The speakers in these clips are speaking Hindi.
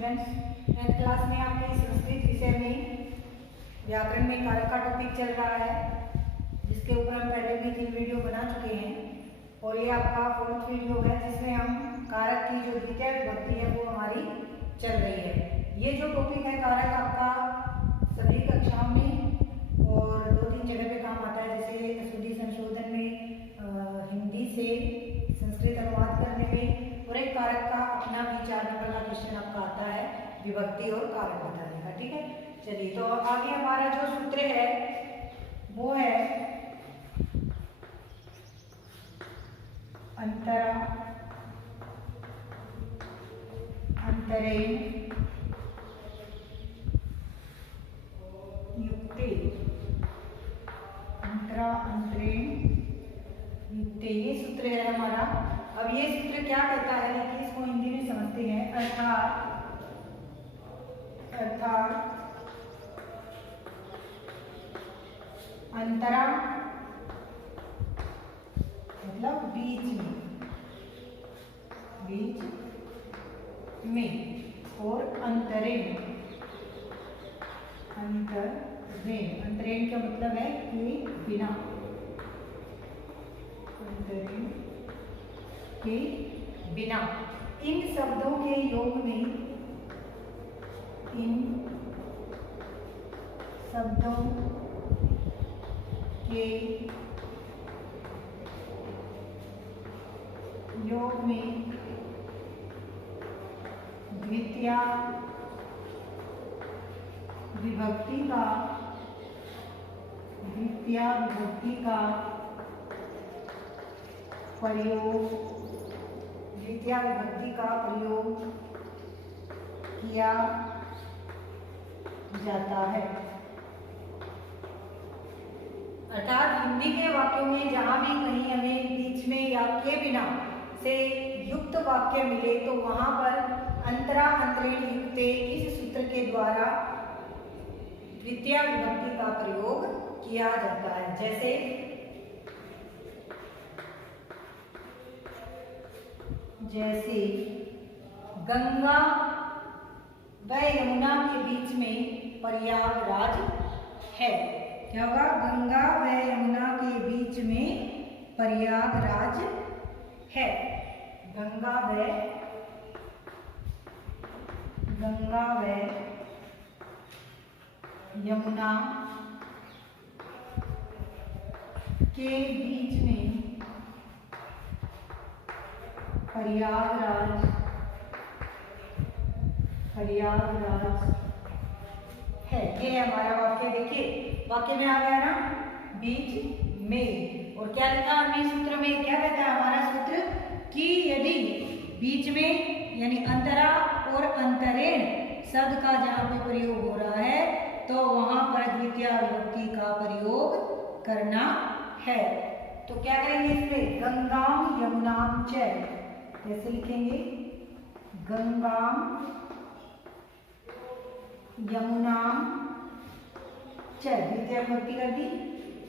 स्टूडेंट्स, 10th क्लास में आपके संस्कृत विषय में व्याकरण में कारक का टॉपिक चल रहा है, जिसके ऊपर हम पहले भी 3 वीडियो बना चुके हैं और ये आपका 4th वीडियो है, जिसमें हम कारक की जो द्वितीय विभक्ति है वो हमारी चल रही है। ये जो टॉपिक है कारक आपका सभी कक्षाओं में और 2-3 जगह पे काम आता है, जैसे शुद्धि संशोधन में, हिंदी से संस्कृत अनुवाद करने में, और एक कारक का अपना भी 4 नंबर का क्वेश्चन आपका आता है विभक्ति और कारक बताने का। ठीक है, चलिए तो आगे हमारा जो सूत्र है वो है अंतरा अंतरेण युक्ते, अंतरा अंतरेण युक्ते, ये सूत्र है हमारा। अब ये सूत्र क्या कहता है, देखिए इसको हिंदी में समझते हैं। अर्थात अंतरा मतलब बीच में और अंतरेण का मतलब है कि बिना, अंतरेण के बिना। इन शब्दों के योग में, इन शब्दों के योग में द्वितीय विभक्ति का प्रयोग किया जाता है। अर्थात हिंदी के वाक्यों में जहां भी कहीं हमें बीच में या के बिना से युक्त वाक्य मिले तो वहां पर अंतरा अंतरेण युक्ते इस सूत्र के द्वारा द्वितीय विभक्ति का प्रयोग किया जाता है। जैसे गंगा व यमुना के बीच में प्रयागराज है। क्या होगा? गंगा व यमुना के बीच में प्रयागराज है। गंगा व यमुना के बीच में प्रयागराज है। ये हमारा वाक्य, देखिए वाक्य में आ गया ना, बीच में। और क्या लिखा हमने सूत्र में, क्या कहता है हमारा सूत्र कि यदि बीच में यानी अंतरा और अंतरेण शब्द का जहां पे प्रयोग हो रहा है तो वहां पर द्वितीय विभक्ति का प्रयोग करना है। तो क्या करेंगे इसमें? गंगाम यमुनाम च, कैसे लिखेंगे? गंगाम यमुनाम च, द्वितीय विभक्ति कर दी।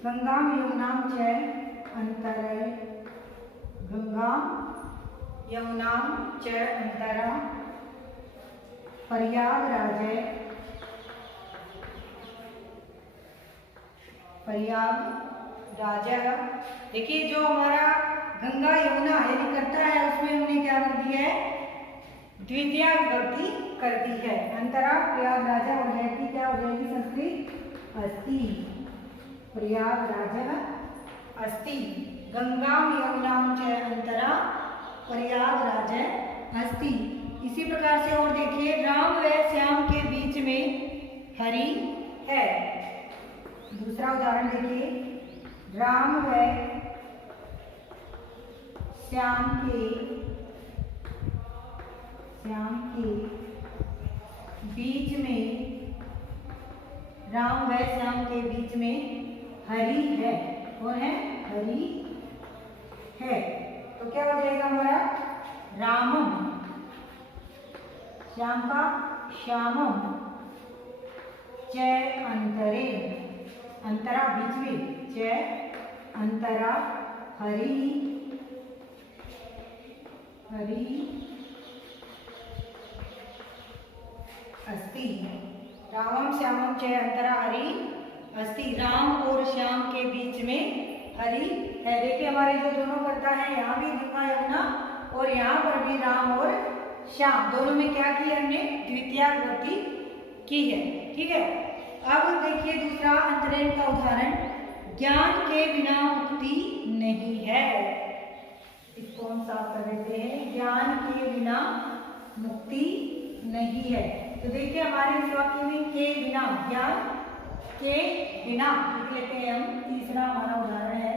गंगाम यमुनाम च अंतरे, गंगा यमुनाम च अंतरा प्रयागराज देखिए जो हमारा गंगा यमुना है करता है, उसमें हमने क्या कर दिया है? द्वितीय विभक्ति कर दी है। अंतरा प्रयागराज और है कि क्या हो जाएगी संस्कृत? अस्ति, प्रयागराज अस्ति। गंगाम यमुनाम च अंतरा प्रयागराज अस्ति। इसी प्रकार से और देखिए, राम व श्याम के बीच में हरि है। दूसरा उदाहरण देखिए, राम व श्याम के बीच में, राम व श्याम के बीच में हरि है। कौन है? हरि है। तो क्या हो जाएगा हमारा? रामम, श्याम का श्यामम, च अंतरेण, अंतरा बीच में, च अंतरा हरि अस्ति। रामम श्यामम च अंतरा हरि अस्ति। राम और श्याम के बीच में हरि है। देखिए हमारे जो दोनों करता है, यहाँ भी लिखा है अपना, और यहाँ पर भी राम और श्याम दोनों में क्या की हमने, द्वितीय विभक्ति की है। ठीक है। अब देखिए दूसरा अंतरेण का उदाहरण, ज्ञान के बिना मुक्ति नहीं है। इसको हम साफ कर देते हैं, ज्ञान के बिना मुक्ति नहीं है। तो देखिए हमारे इस वाक्य में के बिना, ज्ञान के बिना लिख लेते हैं हम। तीसरा हमारा उदाहरण है,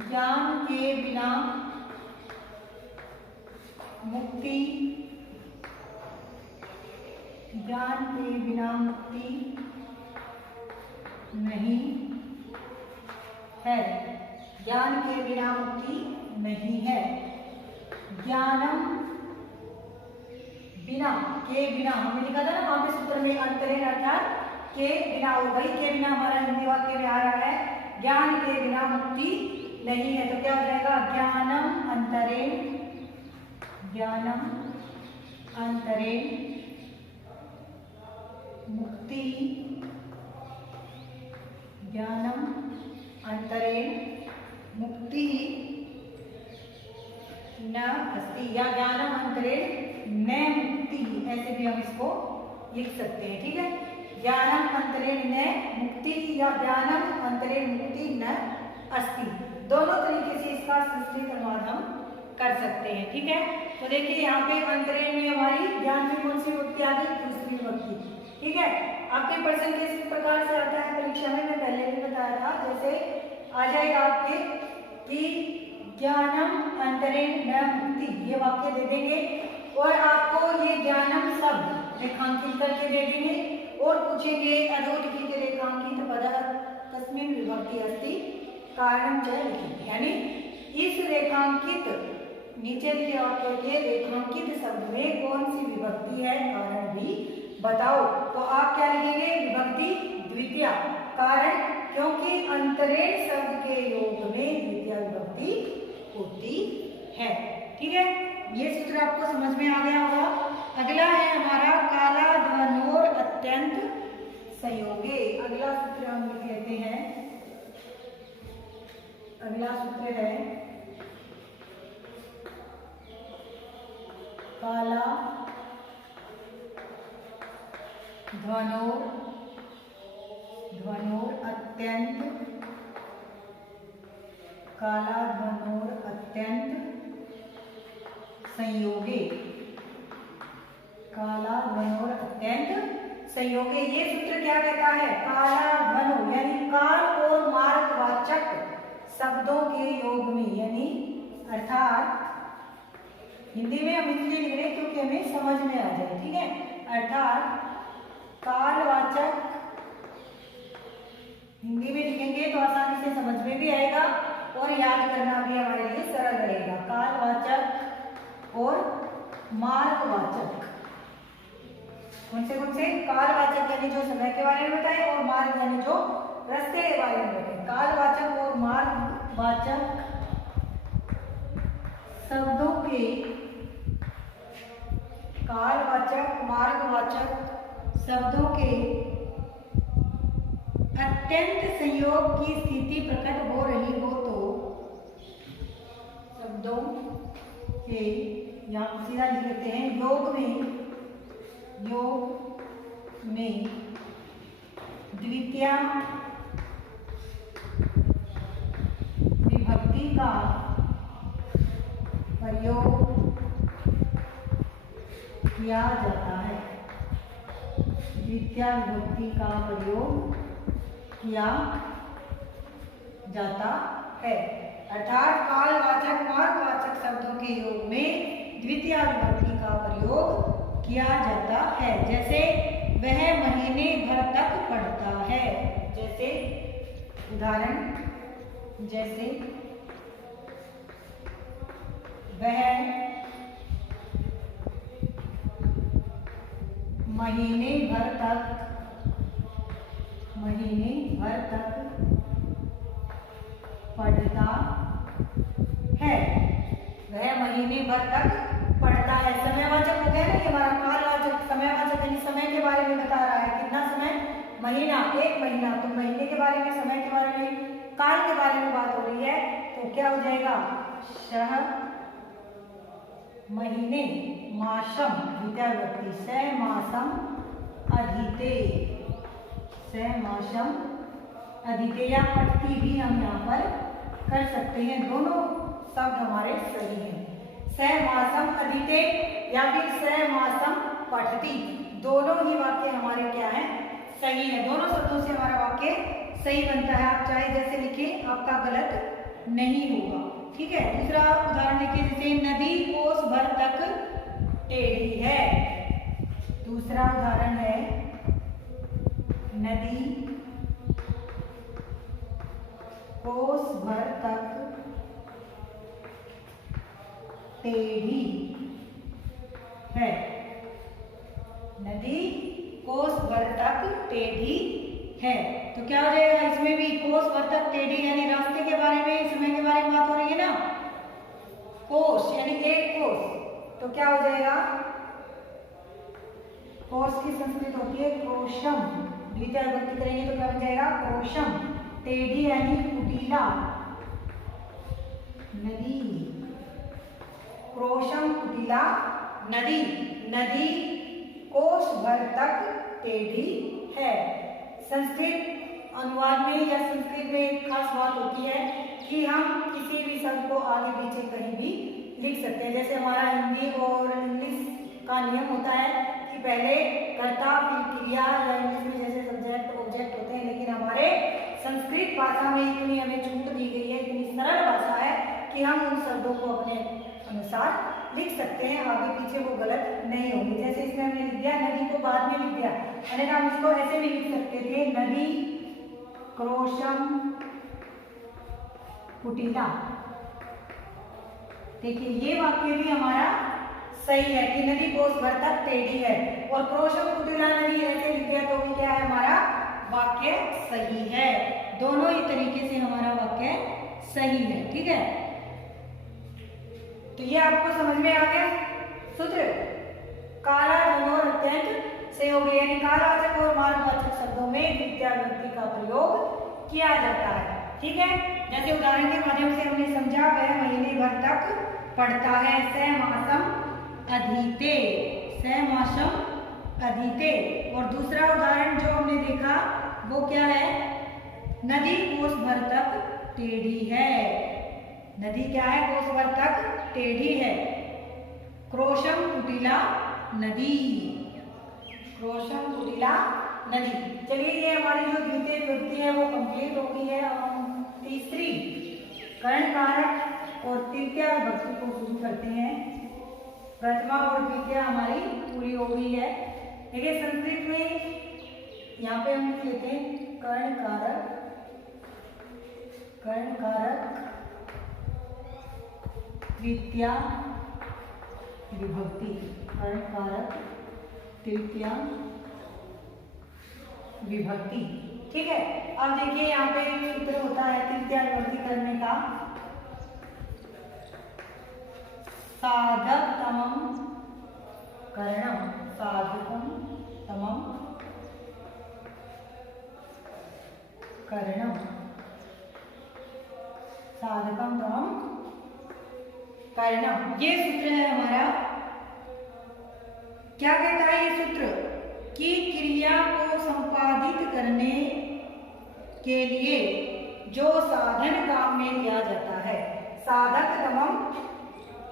ज्ञान के बिना मुक्ति, ज्ञान के बिना मुक्ति नहीं है। ज्ञान के बिना मुक्ति नहीं है। ज्ञानम बिना, के बिना हमने लिखा था ना वहां पे सूत्र में, अंतरेण अर्थात के बिना, और वही के बिना हमारा हिंदी वाक्य में आ रहा है, ज्ञान के बिना मुक्ति नहीं है। तो क्या हो जाएगा, ज्ञानम अंतरेण, ज्ञानम अंतरेण मुक्ति, ज्ञानम अंतरेण मुक्ति न अस्ति, या ज्ञानम अंतरेण न मुक्ति, ऐसे भी हम इसको लिख सकते हैं। ठीक है, ज्ञानम अंतरेण न मुक्ति या ज्ञानम अंतरेण मुक्ति न अस्ति, दोनों तरीके से इसका संस्कृत अनुवाद हम कर सकते हैं। ठीक है। तो देखिए यहाँ पे अंतरेण में हमारी ज्ञान में कौन सी विभक्ति आ गई, दूसरी विभक्ति। ठीक है। आपके प्रश्न किस प्रकार से आता है परीक्षा में, मैं पहले भी बताया था, जैसे आ जाएगा आपके कि ज्ञानम अंतरेण न मुक्ति, ये वाक्य दे देंगे और आपको ये ज्ञानम शब्द रेखांकित करके दे देंगे और पूछेंगे अधोलिखित रेखांकित पद तस्मिन् विभक्ति अस्ति कारणम च लिखित, यानी इस रेखांकित नीचे दिए वाक्य के रेखांकित शब्द में कौन सी विभक्ति है, कारण भी बताओ। तो आप क्या लिखेंगे, विभक्ति द्वितीय। कारण क्योंकि अंतरेण शब्द के योग में द्वितीय विभक्ति होती है। ठीक है, ये सूत्र आपको समझ में आ गया होगा। अगला है हमारा काला ध्वनोर अत्यंत संयोगे। अगला सूत्र हम लिख लेते हैं। अगला सूत्र है काला ध्वनोर, ध्वनोर अत्यंत, काला ध्वनोर अत्यंत संयोगे, काला ध्वनोर अत्यंत संयोगे। ये सूत्र क्या कहता है, काला ध्वनो यानी काल और मार्गवाचक शब्दों के योग में, यानी अर्थात हिंदी में हम इसलिए लिख रहे हैं क्योंकि हमें समझ में आ जाए। ठीक है, अर्थात कालवाचक, हिंदी में लिखेंगे तो आसानी से समझ में भी आएगा और याद करना भी हमारे लिए सरल रहेगा। कालवाचक और मार्गवाचक, कौन से कालवाचक यानी जो समय के बारे में बताए और मार्ग यानी जो रास्ते के बारे में बताए। कालवाचक और मार्गवाचक शब्दों के, कालवाचक मार्गवाचक शब्दों के अत्यंत संयोग की स्थिति प्रकट हो रही हो तो शब्दों के, यहाँ सीधा लिख लेते हैं, योग में द्वितीय विभक्ति का प्रयोग किया जाता है, द्वितीय विभक्ति का प्रयोग किया जाता है। अर्थात कालवाचक मार्गवाचक शब्दों के योग में द्वितीय विभक्ति का प्रयोग किया जाता है। जैसे वह महीने भर तक पढ़ता है, जैसे उदाहरण, जैसे वह महीने भर तक पढ़ता है, वह महीने भर तक पढ़ता है। समय समय के बारे में बता रहा है। कितना समय? महीना, 1 महीना। तो महीने के बारे में, समय के बारे में, काल के बारे में बात हो रही है, तो क्या हो जाएगा? शह महीने, मासम द्वितीय विभक्ति, स मासम अधीते, स मासम अधीते, या पठती भी हम यहाँ पर कर सकते हैं। दोनों शब्द हमारे सही हैं। स मासम अधीते या फिर स मासम पठती, दोनों ही वाक्य हमारे क्या है? सही है। दोनों शब्दों से हमारा वाक्य सही बनता है। आप चाहे जैसे लिखें, आपका गलत नहीं होगा। ठीक है। दूसरा उदाहरण लिखिए, जैसे नदी कोस भर तक टेढ़ी है। दूसरा उदाहरण है, नदी कोस भर तक टेढ़ी है। नदी कोस भर तक टेढ़ी है। तो क्या हो जाएगा? इसमें भी कोस भर तक टेढ़ी, यानी रास्ते के बारे में, समय के बारे में बात हो रही है ना। कोस यानी 1 कोस, तो क्या हो जाएगा? कोस की संस्कृत होती है क्रोशम, द्वितीय विभक्ति करेंगे तो क्या बन जाएगा? क्रोशम। टेढ़ी यानी कुटीला, नदी, क्रोशम कुटीला नदी, नदी कोस भर तक टेढ़ी है। संस्कृत अनुवाद में या संस्कृत में एक खास बात होती है कि हम किसी भी शब्द को आगे पीछे कहीं भी लिख सकते हैं। जैसे हमारा हिंदी और इंग्लिश का नियम होता है कि पहले कर्ता फिर क्रिया, या इंग्लिश में जैसे सब्जेक्ट ऑब्जेक्ट होते हैं, लेकिन हमारे संस्कृत भाषा में इतनी हमें छूट दी गई है, इतनी सरल भाषा है कि हम उन शब्दों को अपने अनुसार लिख सकते हैं, आगे पीछे वो गलत नहीं होगी। जैसे इसमें हमने लिख दिया, नदी को बाद में लिख दिया, यानी हम इसको ऐसे भी लिख सकते थे, नदी क्रोशम कुटीला। देखिए ये वाक्य भी हमारा सही है कि नदी कोस भर तक टेढ़ी है, और क्रोशम कुटीला नदी ऐसे लिख दिया तो भी क्या है? हमारा वाक्य सही है। दोनों ही तरीके से हमारा वाक्य सही है। ठीक है, तो ये आपको समझ में आ गया सूत्र। काला धनोर अत्यंत सहयोगी, यानी कालवाचक और मार्गवाचक शब्दों में द्वितीय विभक्ति का प्रयोग किया जाता है। ठीक है, जैसे उदाहरण के माध्यम से हमने समझा, वह महीने भर तक पढ़ता है, स मासम अधीते, स मासम अधीते। और दूसरा उदाहरण जो हमने देखा वो क्या है? नदी कोस भर तक टेढ़ी है। नदी क्या है? कोस भर तक टेढ़ी है। क्रोशम कुटीला नदी, क्रोशम कुटीला नदी। चलिए ये हमारी जो द्वितीय विभक्ति है वो कंप्लीट हो गई है। अब हम तीसरी कर्ण कारक और तृतीय विभक्ति को शुरू करते हैं। प्रथमा और द्वितीय हमारी पूरी हो गई है। देखिए संस्कृत में यहाँ पे हम लिख लेते हैं कर्ण कारक, कर्ण कारक तृतीय विभक्ति, कर्ण कारक तृतीय विभक्ति। ठीक है, अब देखिए यहाँ पे एक सूत्र होता है तृतीय विभक्ति करने का, साधकतमं करणम, साधकतमं करणम, साधकतमं करणम। ये सूत्र है हमारा। क्या कहता है ये सूत्र? कि क्रिया को संपादित करने के लिए जो साधन काम में लिया जाता है, साधकतमं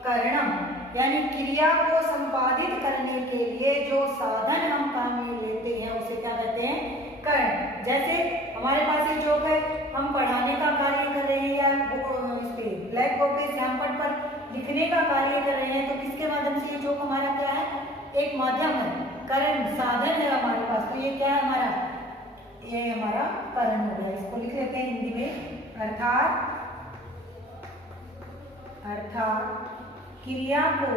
करणम, यानी क्रिया को संपादित करने के लिए जो साधन हम काम में लेते हैं उसे क्या कहते हैं? कर्ण। जैसे हमारे पास एक चौक है, हम पढ़ाने का कार्य कर रहे हैं या इस पे ब्लैक बोर्ड पे स्टैम्पड पर लिखने का कार्य कर रहे हैं, तो किसके माध्यम से ये चौक हमारा क्या है? एक माध्यम है, कर्ण साधन है हमारे पास। तो ये क्या है हमारा? ये हमारा कर्ण हो गया। इसको लिख लेते हैं हिंदी में, अर्थात क्रिया को,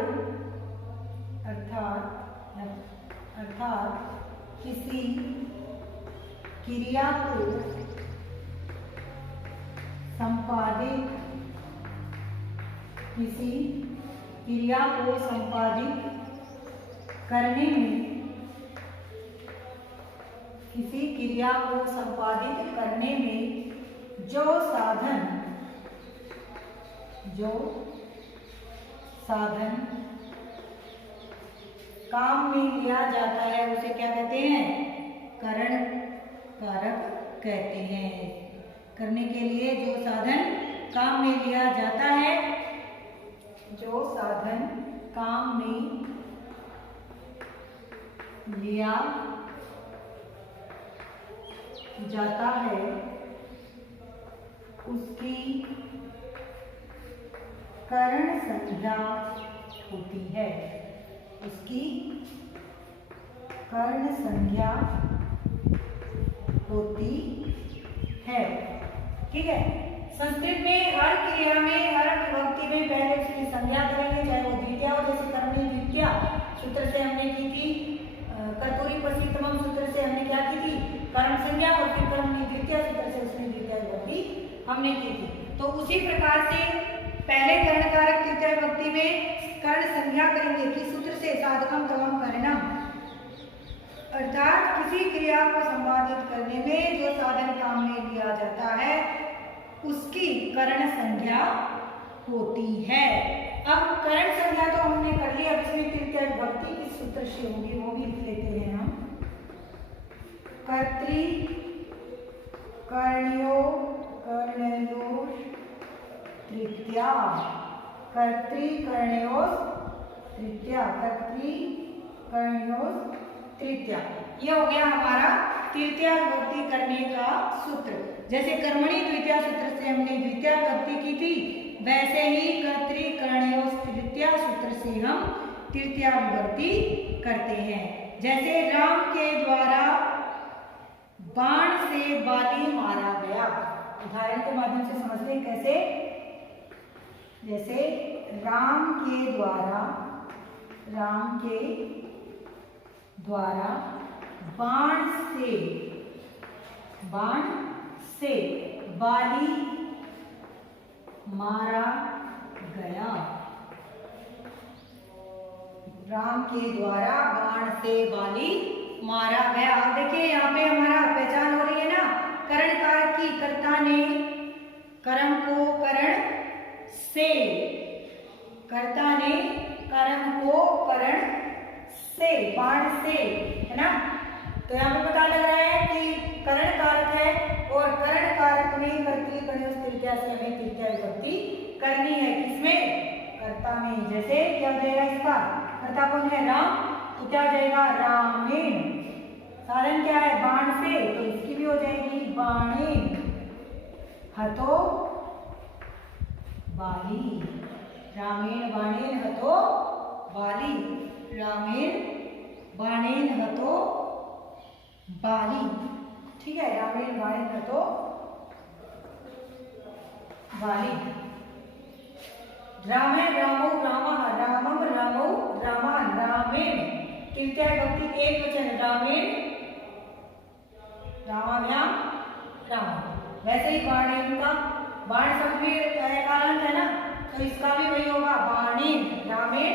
अर्थात किसी क्रिया को संपादित, किसी क्रिया को संपादित करने में किसी क्रिया को संपादित करने में जो साधन काम में लिया जाता है उसे क्या कहते हैं? करण कारक कहते हैं। करने के लिए जो साधन काम में लिया जाता है, जो साधन काम में लिया जाता है उसकी करण संज्ञा होती है, उसकी कर्ण संज्ञा होती है। ठीक है। संस्कृत में हर क्रिया में, हर विभक्ति में पहले उसकी संज्ञा करेंगे, चाहे वो द्वितीया हो, जैसे कर्मणि द्वितीया सूत्र से हमने की थी, कर्तरी प्रसिद्धम सूत्र से हमने क्या की थी? कर्म संज्ञा, और फिर कर्मणि द्वितीया सूत्र से उसमें द्वितीया विभक्ति हमने की थी। तो उसी प्रकार से पहले कर्ण कारक तृतीया विभक्ति में कर्ण संज्ञा करेंगे किस सूत्र से? साधकम तवम करणम, अर्थात किसी क्रिया को संपादित करने में जो साधन काम में लिया जाता है उसकी कर्ण संज्ञा होती है। अब कर्ण संज्ञा तो हमने कर ली, अब इसमें तृतीया विभक्ति किस सूत्र से होगी वो भी लिख लेते हैं हम। कर्तृ कर्णयो कर्णयो तृतीया, कर्तृकर्णयोस् तृतीया, कर्तृकर्णयोस् तृतीया। ये हो गया हमारा तृतीया विभक्ति करने का सूत्र। जैसे कर्मणि द्वितीया सूत्र से हमने द्वितीया विभक्ति की थी, वैसे ही कर्तृकर्णयोस् तृतीया सूत्र से हम तृतीया विभक्ति करते हैं। जैसे राम के द्वारा बाण से बाली मारा गया, उदाहरण के माध्यम से समझ लें कैसे। जैसे राम के द्वारा बाण से बाली मारा गया, राम के द्वारा बाण से बाली मारा गया। अब देखिए यहाँ पे हमारा पहचान हो रही है ना, करण कारक की, कर्ता ने कर्म को करण से, कर्ता ने कर्म को करण से, बाण से, है ना। तो यहाँ पे पता लग रहा है कि करण कारक है और करण कारक में कर्तृकर्णयोस् तृतीया से हमें तृतीया विभक्ति करनी है। किसमें? कर्ता में। जैसे क्या हो जाएगा इसका? कर्ता कौन है? राम, तो क्या हो जाएगा? रामेण। साधन क्या है? बाण से, तो इसकी भी हो जाएगी बाणेन। हतो बाली, रामेण बाणेन हतो बाली, रामेण बाणेन हतो बाली। ठीक है, रामेण बाणेन हतो बाली। रामे रामो रामः, रामम रामो रामान, रामेण तृतीया विभक्ति एक वचन, रामेण रामाभ्याम राम। वैसे ही बाणेन का बाण शब्द भी एकारांत है ना, तो इसका भी वही होगा, बाणेन, रामेण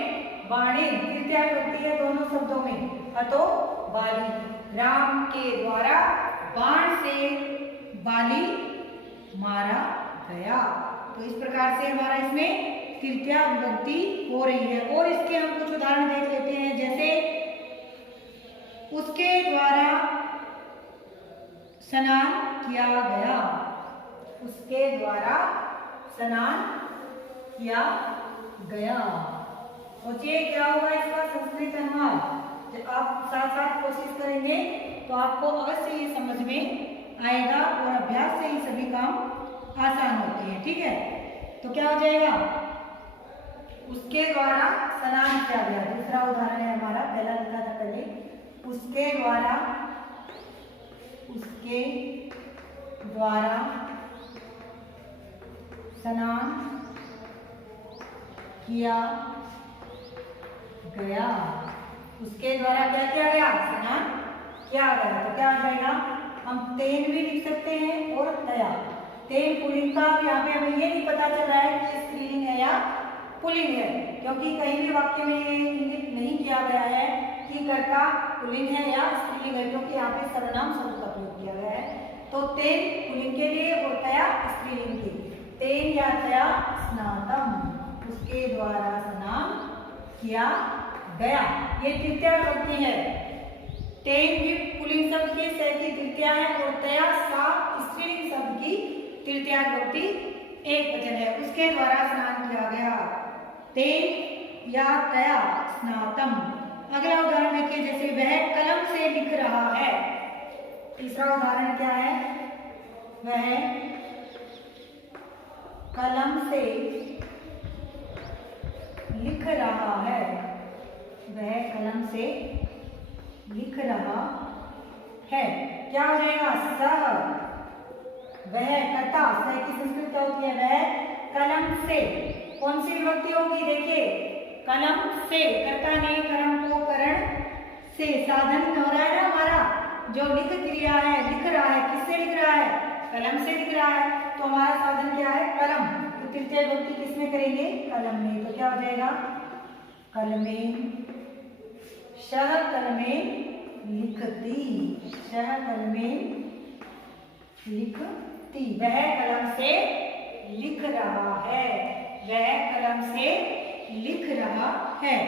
बाणेन तृतीया विभक्ति है दोनों शब्दों में। हतो बाली, राम के द्वारा बाण से बाली मारा गया। तो इस प्रकार से हमारा इसमें तृतीया विभक्ति हो रही है। और इसके हम कुछ उदाहरण देख लेते हैं। जैसे उसके द्वारा स्नान किया गया, उसके द्वारा स्नान किया गया। सोचिए क्या होगा इसका संस्कृत अनुवाद। जब आप साथ साथ कोशिश करेंगे तो आपको अवश्य ये समझ में आएगा और अभ्यास से ही सभी काम आसान होते हैं। ठीक है, तो क्या हो जाएगा? उसके द्वारा स्नान किया गया। दूसरा उदाहरण है हमारा, पहला लिखा था पहले, उसके द्वारा स्नान किया गया। उसके द्वारा क्या किया गया? स्नान किया गया। तो क्या हो जाएगा? हम तेन भी लिख सकते हैं और तया। तेन पुल्लिंग का यहाँ पे हमें ये नहीं पता चल रहा है कि स्त्रीलिंग है या पुल्लिंग है, क्योंकि कहीं भी वाक्य में ये इंगित नहीं किया गया है कि कर्ता पुल्लिंग है या स्त्रीलिंग है, क्योंकि यहाँ पे सर्वनाम शब्द का प्रयोग किया गया है। तो तेन पुल्लिंग के लिए और तया स्त्रीलिंग के लिए। तेन या तया स्नातम, उसके द्वारा स्नान किया गया। ये तृतीया विभक्ति है। तेन भी पुल्लिंग शब्द की से की तृतीया है और तया सा स्त्रीलिंग शब्द की तृतीया विभक्ति एक वचन है, उसके द्वारा स्नान किया गया। तेन या तया स्नातम। अगला उदाहरण देखिए, जैसे वह कलम से लिख रहा है। तीसरा उदाहरण क्या है? वह कलम से लिख रहा है। वह कलम से लिख रहा है। क्या हो जाएगा? सह। वह कर्ता, सह की संस्कृत क्या होती है? वह कलम से। कौन सी विभक्ति होगी? देखिए, कलम से, कर्ता ने कर्म को करण से, साधन हो रहा है ना हमारा, जो लिख क्रिया है, लिख रहा है, किससे लिख रहा है? कलम से लिख रहा है। तो हमारा साधन क्या है? कलम। तो तृतीय विभक्ति किसमें करेंगे? कलम में। तो क्या हो जाएगा? कलमें। शह कलमें लिखती। शह कलमें लिखती। वह कलम से लिख रहा है। वह कलम से लिख रहा है।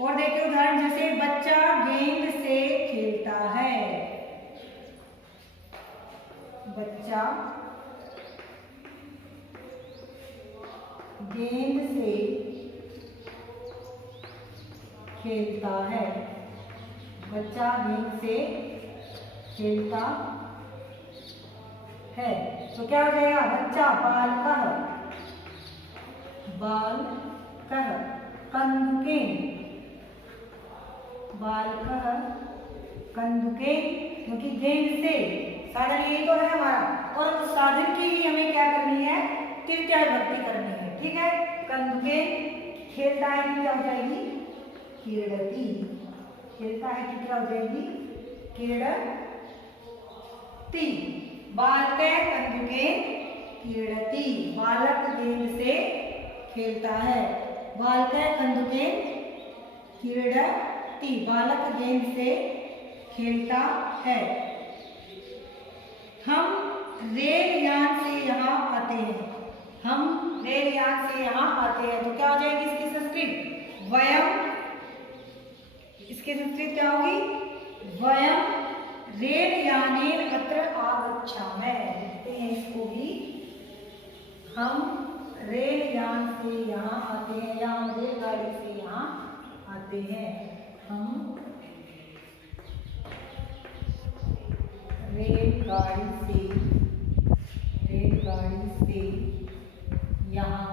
और देखिए उदाहरण, जैसे बच्चा गेंद से खेलता है। बच्चा गेंद से खेलता है। बच्चा गेंद से खेलता है। तो क्या हो जाएगा? बच्चा बालकः। बालकः कंदुकेन। बालकः कंदुकेन, क्योंकि गेंद से, साधन यही तो है हमारा। और उस साधन की ही हमें क्या करनी है? तृतीया विभक्ति करनी है। ठीक है। कंदुकेन खेलता है कि क्या हो जाएगी? क्रीडति। खेलता है कि क्या हो जाएगी? क्रीडति। बालकः कंदुकेन क्रीडति। बालक गेंद से खेलता है। बालकः कंदुकेन क्रीडति। बालक गेंद से खेलता है। हम रेल यान से यहाँ आते हैं। हम रेल यान से यहाँ आते हैं। तो क्या हो जाएगी इसकी संस्कृत? वयम। इसकी संस्कृत क्या होगी? वयम रेल यानेन अत्र आगच्छामः। देखते हैं इसको भी। हम रेल यान से यहाँ आते हैं, या हम रेलगाड़ी से यहाँ आते हैं। हम रेलगाड़ी से यहाँ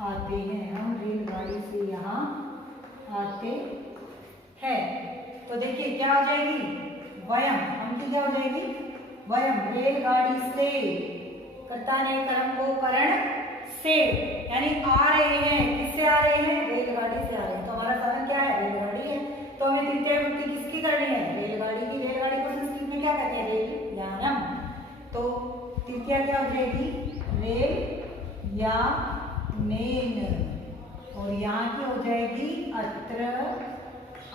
आते हैं। हम रेलगाड़ी से यहाँ आते हैं। तो देखिए क्या हो जाएगी? वयम। हम की क्या हो जाएगी? वयम रेलगाड़ी से। कर्ता ने कर्म को करण से, यानी आ रहे हैं। किससे आ रहे हैं? रेलगाड़ी से आ रहे हैं। तो हमारा साधन क्या है? रेलगाड़ी है। तो हमें तृतीय विभक्ति किसकी करनी है? रेलगाड़ी की। रेलगाड़ी को संस्कृत में क्या कहते हैं? रेल यानम। तो तृतीया क्या हो जाएगी? रेल यानेन। और यहाँ की हो जाएगी अत्र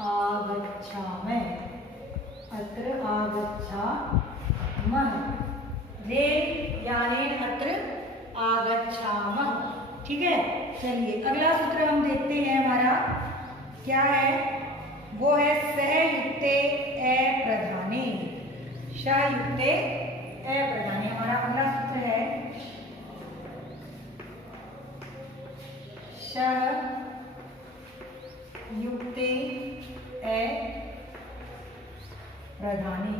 आगच्छामः। अत्र आगच्छामः। रेल यानेन अत्र आगच्छामः। ठीक है। चलिए अगला सूत्र हम देखते हैं। हमारा क्या है? वो है सहयुक्ते अप्रधाने। सहयुक्ते अप्रधाने हमारा अगला सूत्र है। सहयुक्ते अप्रधाने।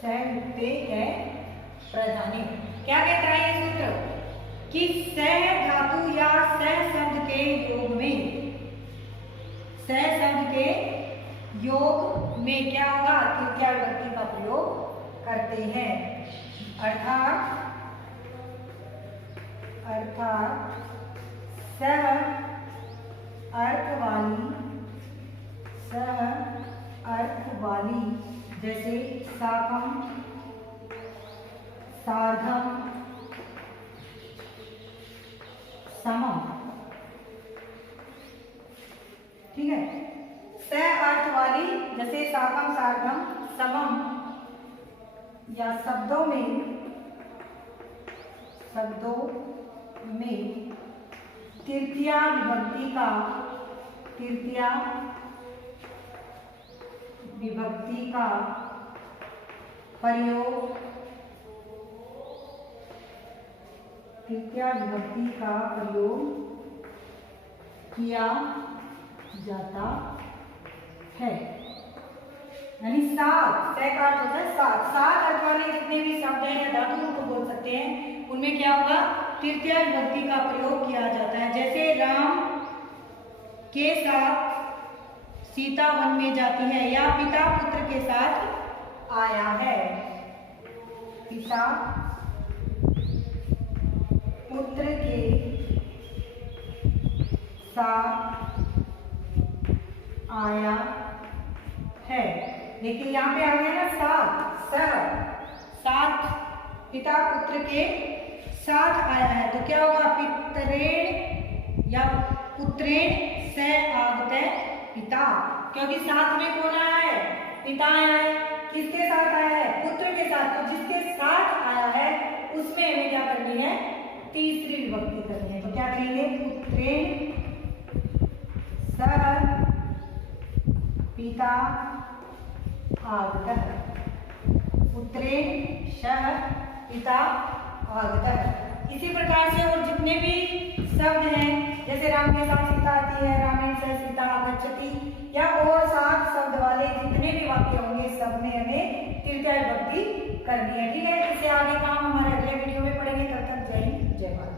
सहयुक्ते अप्रधाने। क्या कहता है ये सूत्र? कि सह धातु या सह शब्द के योग में, सह शब्द के योग में क्या होगा? तृतीया विभक्ति का प्रयोग करते हैं। अर्थात सह अर्थ वाली, जैसे साकम, सार्धम, समम, ठीक है। स अर्थ वाली जैसे साकम सार्धम समम या शब्दों में तृतीया विभक्ति का प्रयोग किया जाता है। यानी सात, से का अर्थ होता है सात, सात अर्थ वाले जितने भी शब्द हैं या धातु को बोल सकते हैं, उनमें क्या होगा, तृतीया विभक्ति का प्रयोग किया जाता है। जैसे राम के साथ सीता वन में जाती है, या पिता पुत्र के साथ आया है। पिता पुत्र के साथ आया है। देखिए यहाँ पे आ गया ना साथ, साथ पिता पुत्र के साथ आया है, तो क्या होगा, पितरेण या पुत्रेण से आगते पिता, क्योंकि साथ में कौन आया है, पिता आया है। किसके साथ आया है, पुत्र के साथ, तो जिसके साथ आया है उसमें हमें क्या करनी है, तीसरी विभक्ति करनी है। तो क्या करेंगे, पुत्रेण सह पिता आगतः, पुत्रेण सह पिता आगतः। इसी प्रकार से और जितने भी शब्द हैं, जैसे राम के साथ सीता आती है, रामेण सह सीता आगच्छति, या और सात शब्द वाले जितने भी वाक्य होंगे सब में हमें तृतीया विभक्ति करनी है। ठीक है, इससे आगे काम हमारे अगले वीडियो में पढ़ेंगे। तब तक जय हिंद, जय भारत।